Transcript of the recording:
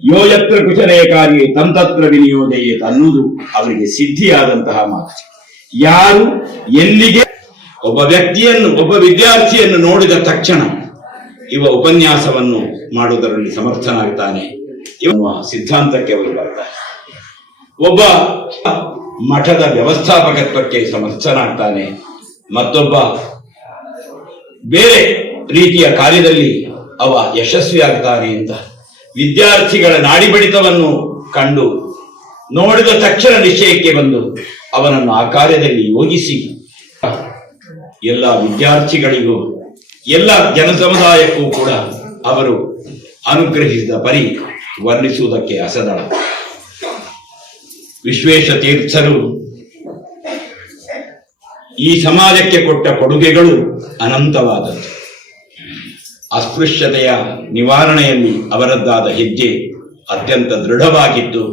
ಯೋ ಯತ್ರ ಕುಶಲೇ ಕಾರ್ಯೇ ತಂತತ್ರ ವಿನಿಯೋಜಯೇತ್ ಅನ್ನುವುದು ಅವರಿಗೆ ಸಿದ್ಧಿಯಾದಂತಹ ಮಾತು. ಯಾರು ಎಲ್ಲಿಗೆ ಒಬ್ಬ ವಿದ್ಯಾರ್ಥಿಯನ್ನು ನೋಡಿದ ತಕ್ಷಣ ಇವ ಉಪನ್ಯಾಸವನ್ನು ಮಾಡುವುದರಲ್ಲಿ ಸಮರ್ಥನಾಗ್ತಾನೆ ಎನ್ನುವ ಸಿದ್ಧಾಂತಕ್ಕೆ ಅವರು ಬರ್ತಾರೆ. ಒಬ್ಬ ಮಠದ ವ್ಯವಸ್ಥಾಪಕತ್ವಕ್ಕೆ ಸಮರ್ಥನಾಗ್ತಾನೆ, ಮತ್ತೊಬ್ಬ ಬೇರೆ ರೀತಿಯ ಕಾರ್ಯದಲ್ಲಿ ಅವ ಯಶಸ್ವಿಯಾಗ್ತಾನೆ ಅಂತ ವಿದ್ಯಾರ್ಥಿಗಳ ನಾಡಿಬಡಿತವನ್ನು ಕಂಡು ನೋಡಿದ ತಕ್ಷಣ ನಿಶ್ಚಯಕ್ಕೆ ಬಂದು ಅವನನ್ನು ಆ ಕಾರ್ಯದಲ್ಲಿ ಯೋಗಿಸಿ ಎಲ್ಲ ವಿದ್ಯಾರ್ಥಿಗಳಿಗೂ ಎಲ್ಲ ಜನಸಮುದಾಯಕ್ಕೂ ಕೂಡ ಅವರು ಅನುಗ್ರಹಿಸಿದ ಪರಿ ವರ್ಣಿಸುವುದಕ್ಕೆ ಅಸದಳ. ವಿಶ್ವೇಶ ತೀರ್ಥರು ಈ ಸಮಾಜಕ್ಕೆ ಕೊಟ್ಟ ಕೊಡುಗೆಗಳು ಅನಂತವಾದದ್ದು. ಅಸ್ಪೃಶ್ಯತೆಯ ನಿವಾರಣೆಯಲ್ಲಿ ಅವರದ್ದಾದ ಹೆಜ್ಜೆ ಅತ್ಯಂತ ದೃಢವಾಗಿದ್ದು